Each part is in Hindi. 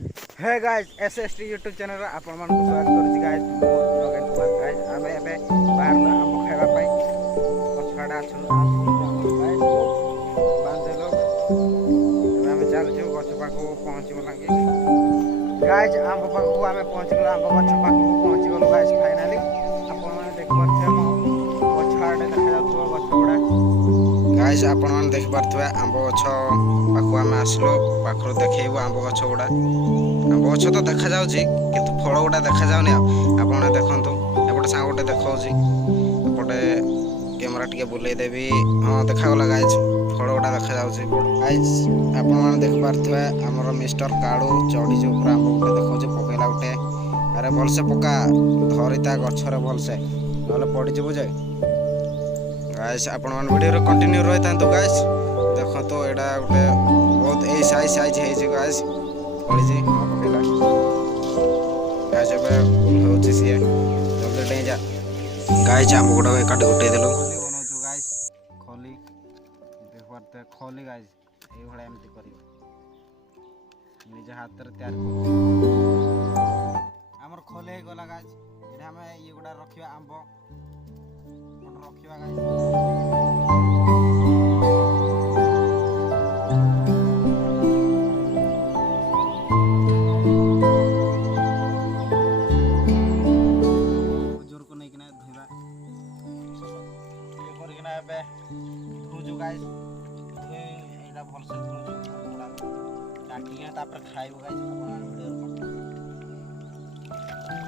हे गाइस एसएसटी यूट्यूब चैनल आपण मन को स्वागत करछि गाइस बहुत कुमार गाइस आमे एबे बाहर न आम खाइबा पई पछाडा छु गाइस बांधे लोग एबे आमे चल छु गछ पाखो पहुंची गलांगे गाइस आम पाखो आमे पहुंची गला आम गछ पाखो पहुंची गलो गाइस फाइनली आपण मन देख परथे मो पछाडे देखा जातो गछ गुडा गाइस आपण मन देख परथवा आम गछ पाखो आमे आसलो पाखरो देखैबो आम गछ गुडा आम गछ तो देखा जाउची किंतु फल गुडा देखा जाउनी आपण देखंतु एपटे सांग गोटे देखाउची एपटे कैमरा टिके बुले देबी हां देखा गला गाइस फल गुडा देखा जाउची गाइस आपण मन देख पारथवा हमर मिस्टर काळू चढ़ी जो ऊपर आम गोटे देखाउची पकेला गोटे अरे भल से पका धरिता गछरे भल से नले पड़ी जबो जाय गाइस आपण मन वीडियो रे कंटिन्यू रहतांतु गाइस देखो तो एडा गोटे बहुत ए साइज हे जे गाइस पड़ी जे पकेला गाइस एबे होची से जल्दी डे जा गाइस आम गोटा एकाट गोटे देलो बनो जो गाइस खोली देख परते खोली गाइस ए भड़ा एमती करी निज हाथ रे तैयार हमर खोले हे गला गाइस एडा हम ये गोटा रखिया आंबो रखिया गाइस धुजु गाइस एटा भल से धुजु काटिया तापर खाइबो गाइस अपन वीडियो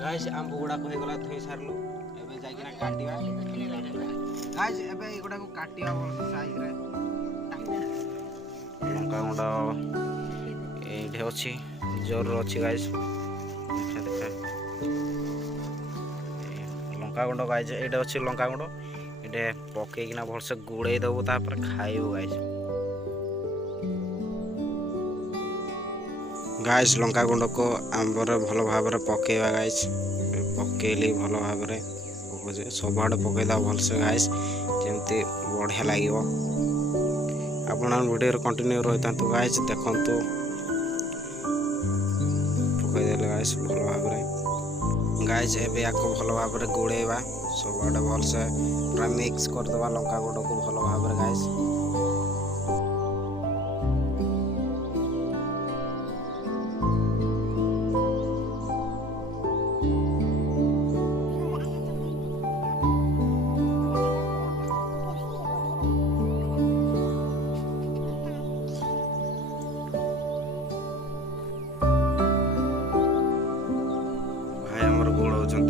गाइस आंब गुडा को हे गला धोई सारलु एबे जाई किना काटिबा गाइस एबे एगोडा को काटिबा भल साइज रे लंका गुडा एठे अछि जोर अछि गाइस देखा देखा लंका गुंड गाइस एटा अछि लंका गुंड एटे पके किना भल से गुड़े दबो तापर खाइबो गाइस गाइस लंका गुंड को आंबर भलो भाबरे पकेबा गाइस पकेली भलो भाबरे पके सबआडे पकेदा भल से गाइस जेमती बढ़िया लागिवो आपण वीडियो कंटिन्यू रहतांतु गाइस देखंतु पके देले गाइस भलो भाबरे गाइस एबे याको भलो भाबरे गुड़ेबा सबआडे भल से पूरा मिक्स कर देबा लंका गुंड को भलो भाबरे गाइस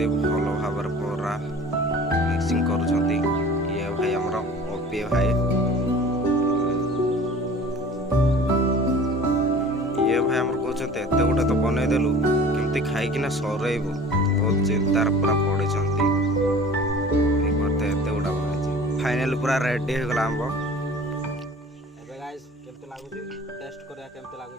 भल भाव पूरा मिक्सिंग करुछंती ये भाई हमर ओपी भाई ये भाई हमर कहते एते गोटे तो बनै देलु केमती खाई किना सरेइबो बहुत चिंतार पूरा पड़े छंती करते एते गोटा बनै फाइनल पूरा रेडी हो गला हमबो एबे गाइस केमती लागु टेस्ट करिया केमती लागु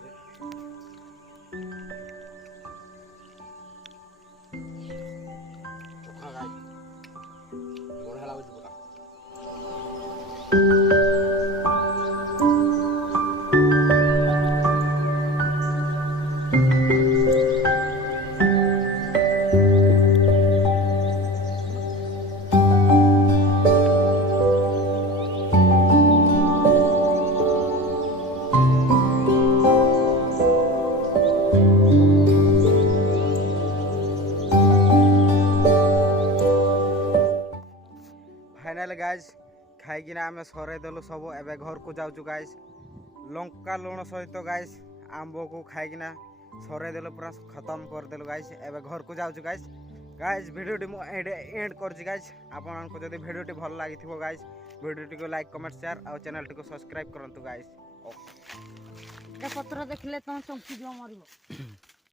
फाइनल गाइस खाइकिना आमे सरे देलु सब एबे घर को जाउछु गाइस लंका लूण सहित गाइस आंबो को खाइकिना सरे देलु पूरा खत्म कर देलु गाइस एबे घर को जाउछु गाइस गाइस वीडियोटी मु एंड करछि गाइस आपन को जदी वीडियोटी भल लागिथिबो गाइस वीडियोटी को लाइक कमेंट शेयर और चैनल टी को सब्सक्राइब करंतु गाइस पत्र देखले तम चमकी दियो मारिबो।